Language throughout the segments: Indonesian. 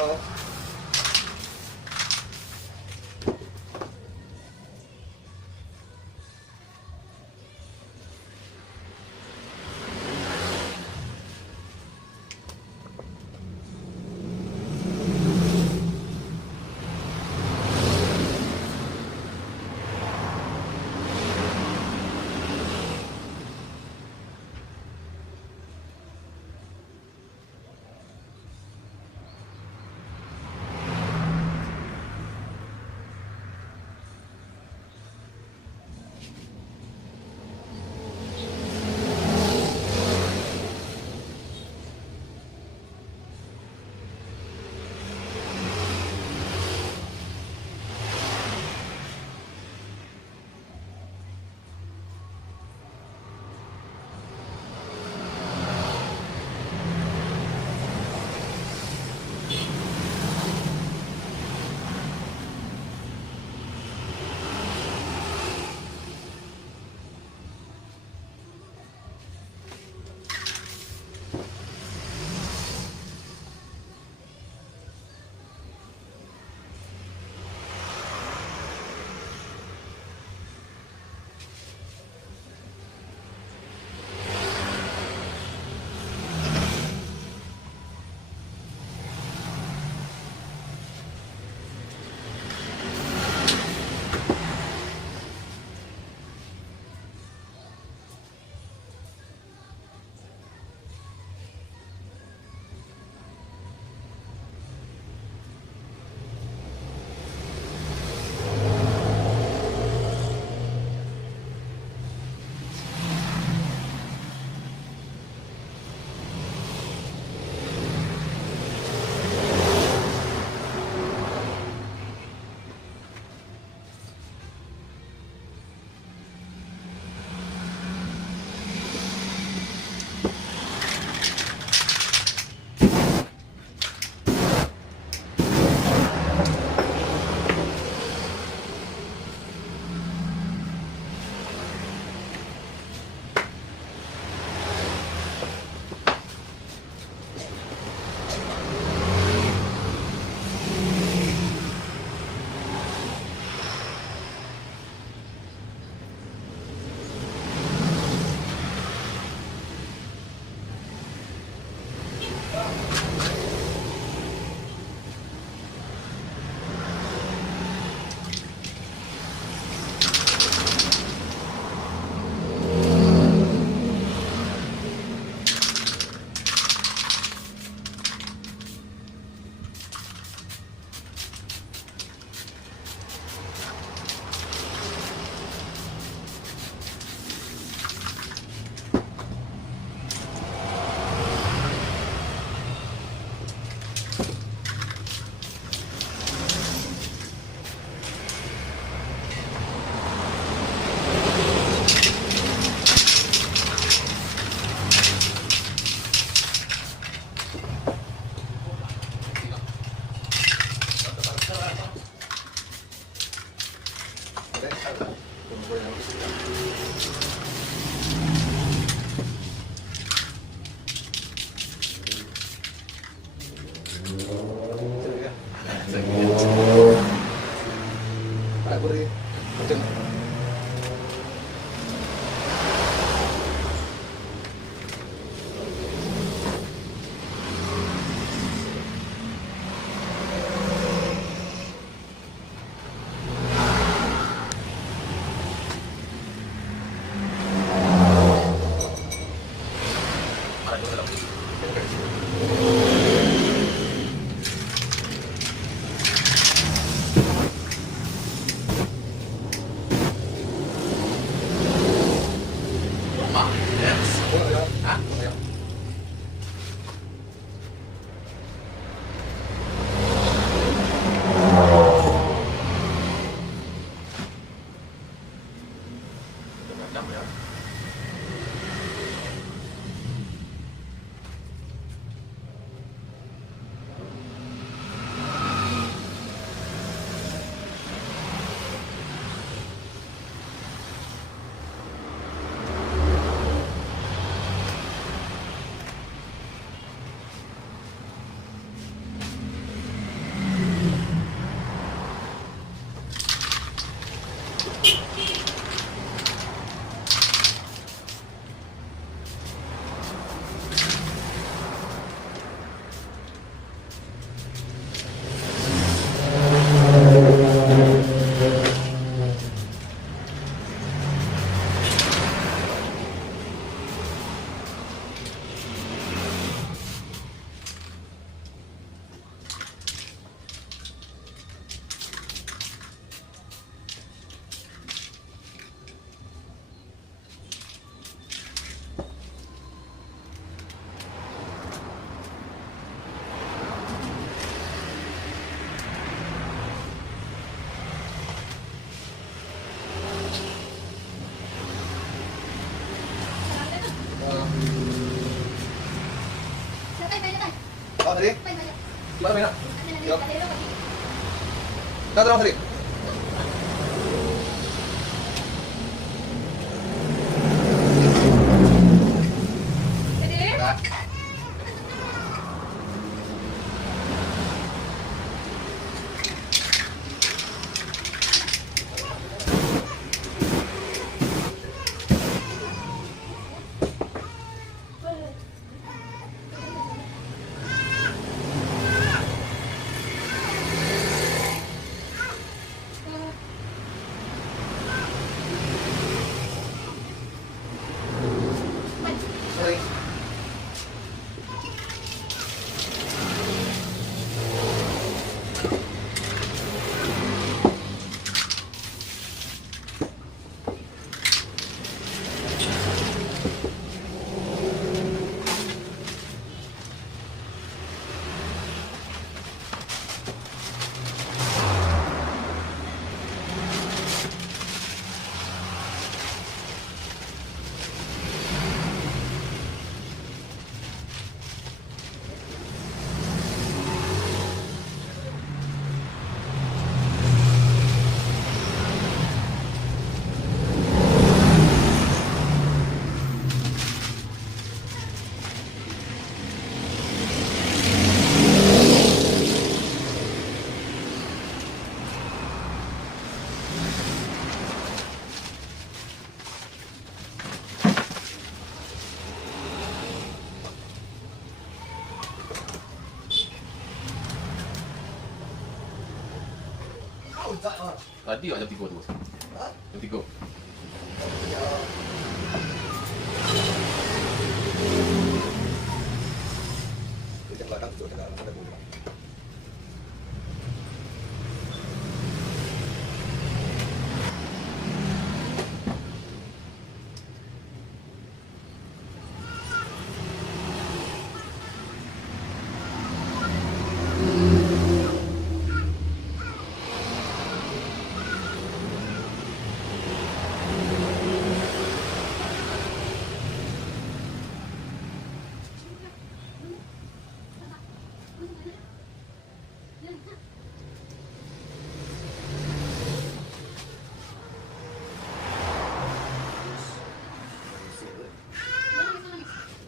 Oh. Oh, tadi? Gimana mainnya? Yuk. Kita terang tadi. Tadi jam 3 tu. Jam 3. Jam belakang tu ada dulu.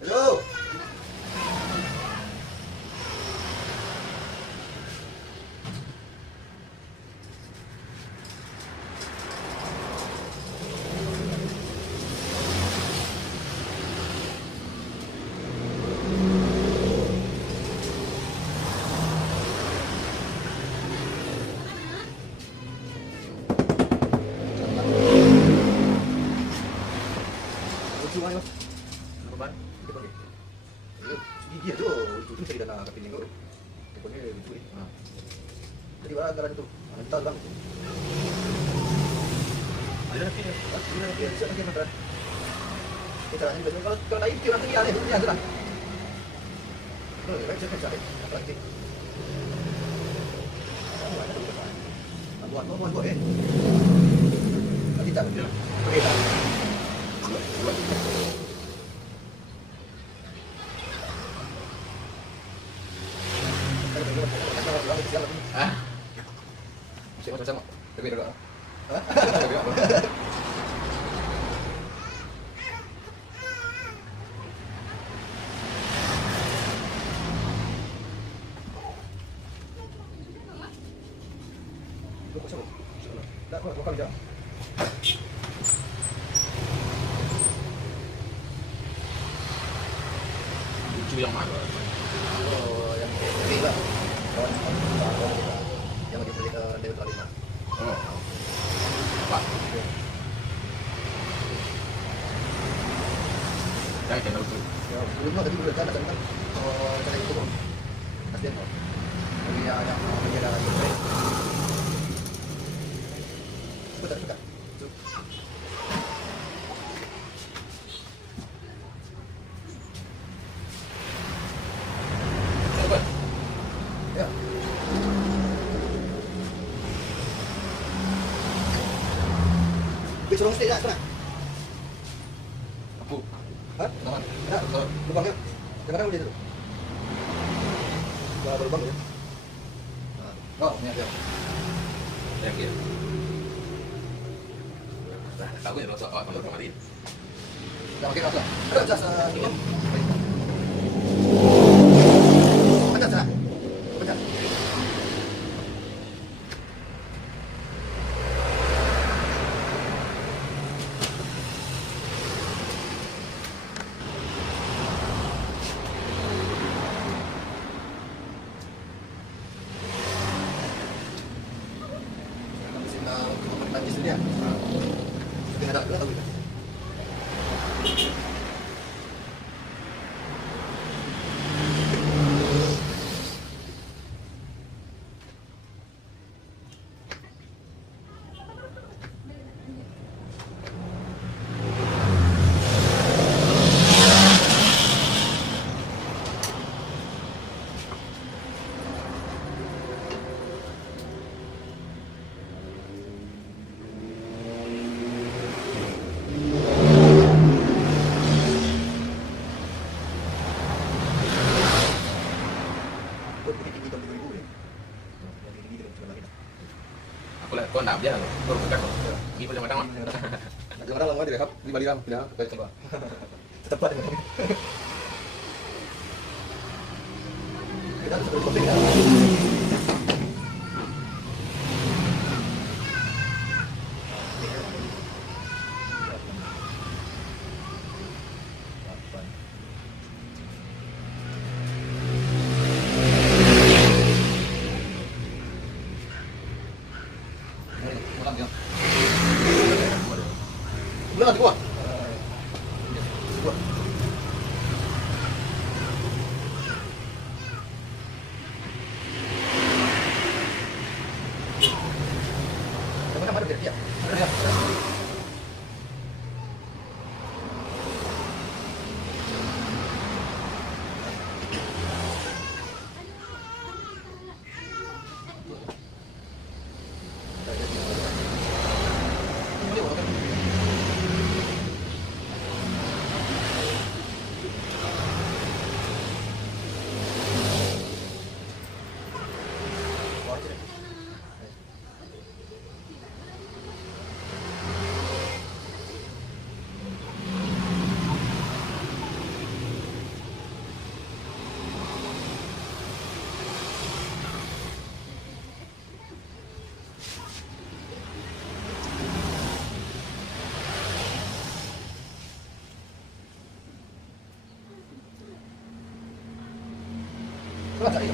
Hello. Gigi tu, itu cari dana kapilnya kau. Pokoknya itu ni. Jadi barang anggaran itu, antar bang. Ada nak pilih? Ada nak pilih? Siapa yang nak? Kita ni kalau naik kita orang ni ada, ni ada lah. Kalau saya cari, apa lagi? Buat eh. Nanti tak. Okey tak. Hah? Siapa macam tapi juga. Hah? Tak apa kerja. Lucu yang mana? Oh, yang ini lah. Yang lagi beli Dewa Talima. Oh. Pak. Jangan channel tu. Ya, sebelumnya tadi boleh tanda kan. Oh, cara itu kok. Kasihan kok. Tapi ada menjaga lagi. Sebentar. Ya. Bisa stay tak sekarang? Aku. Hah? Taman. Nak? Lubangnya? Sekarang boleh tu. berlubang ya. Oh, ini ada. Yang kiri. Nah, tahu ya rasa awak kalau kemarin. Udah pakai rasa. Ada jas ini. Ada jas. Ada. Najis dia. Dengan ada tahu kita. Aku lihat kau nak dia, kau bukan kau. Ini pun macam mana? Kadang-kadang lama direhab 5 jam, pindah ke coba. Cepat ya. Kita harus berkopi ya. Belum ada gua. Gua. Teman-teman ada dia. Ada. Kelas ya?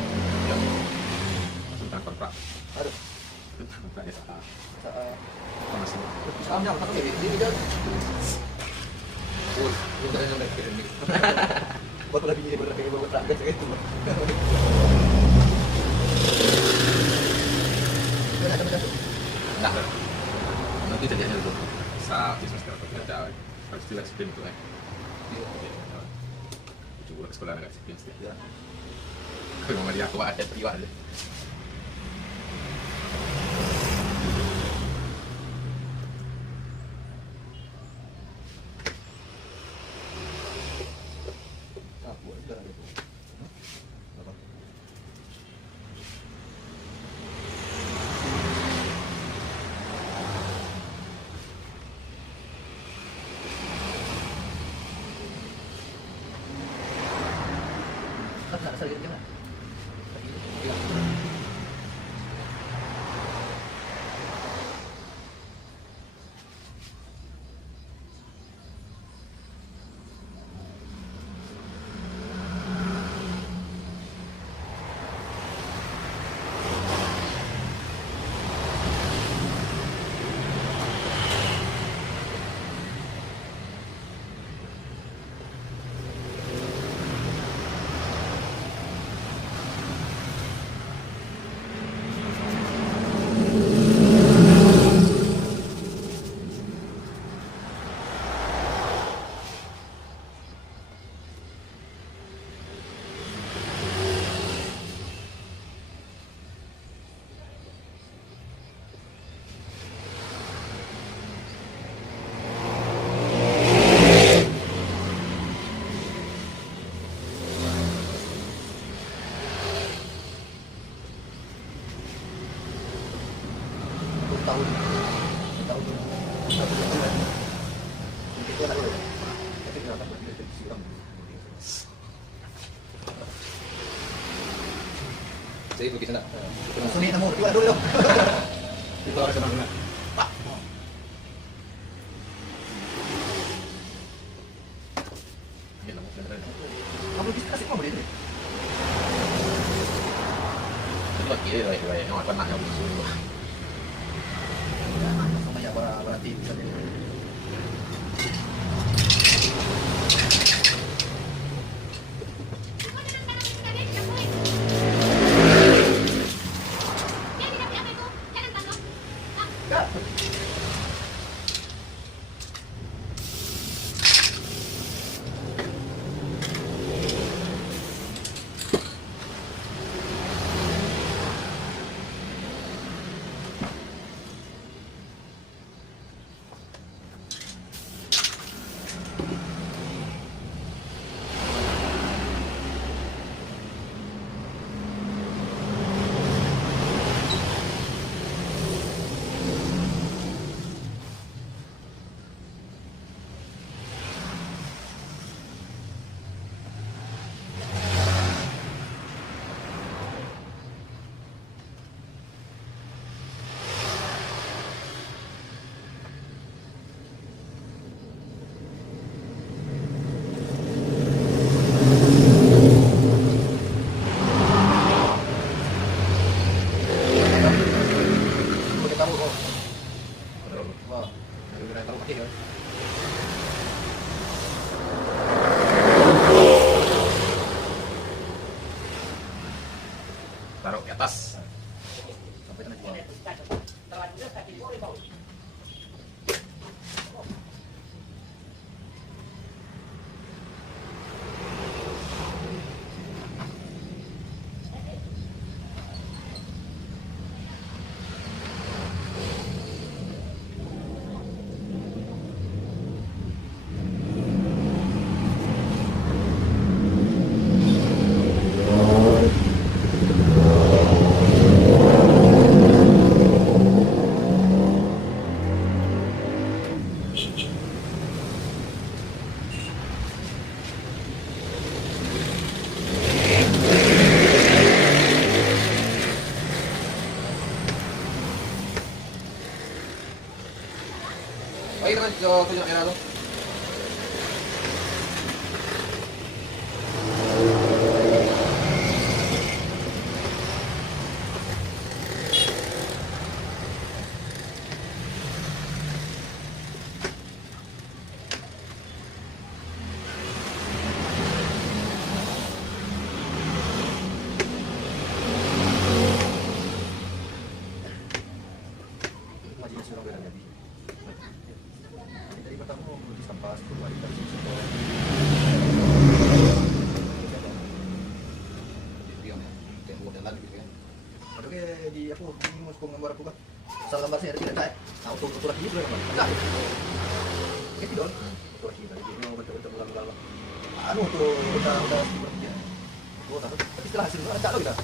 Tentang kontrak. Aduh. Tentang kontraknya saat. Masih. Masih. Samnya satu ini dia. Oh, udah yang udah ini. Buat lagi ini berarti buat tak guys itu. Nah, nanti jadinya itu saat di semester atau kerja, harus disiplin itu kan. Coba sekolah agak disiplin sih. Ya. Kalau mau dia aku ada priwat deh. Kan asal dia jangan. Jadi begitu nak. Sunyi kamu, tiba dulu. Itu harus senang nak. Kamu bisa kasih kamu ini. Itu lagi yang apa nak yang busuk. Sama ya para tim saja. Taruh di atas. Sampai tanah bawah. Baik teman, jauh tunjuk merah tu. Imajinasi orang beda jadi. Dari pertama mau di sampah, sepuluh hari dari situ. Yang tembok jalan gitu kan. Aduh kayak di aku ini mau sekolah gambar aku kan. Asal gambar sih ada tidak tak? Tahu tuh lagi juga kan? Tak. Kayak tidak. Tuh lagi tadi ini mau bentuk ulang-ulang. Anu tuh udah seperti ya. Oh tapi setelah hasil ada lo kita.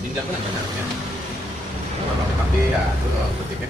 Tinjau pun ada kan. Kalau pakai ya itu ketiknya.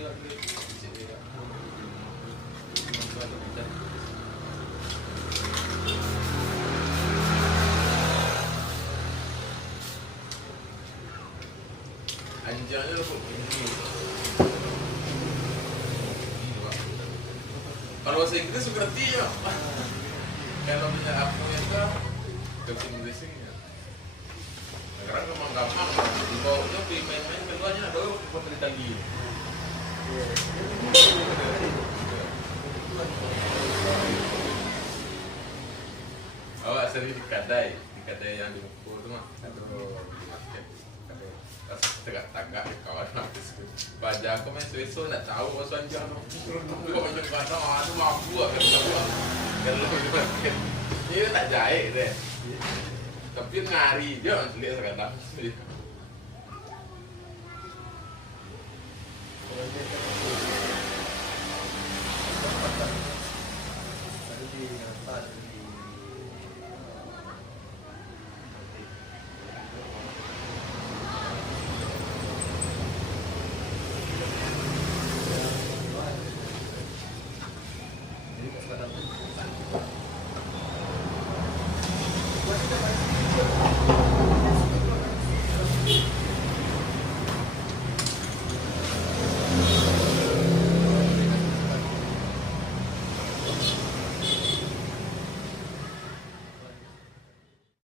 Anjingnya lu kok ini. Kalau bahasa Inggris ngerti ya. Kalau punya aku ya kan ke Inggrisnya. Sekarang memang gampang. Dibawanya di main-main keduanya ada pemerintahan dia. Awak sering dikadai yang diukur tu mah. Aduh, di market. Aduh, pas tegak-tegak kawan habis. Baca aku main susu nak tahu pasal anjang. Kau macam kata, aduh mampu kan tahu. Kalau di market, ini tak jahit deh. Tapi ngari dia lihat sekarang.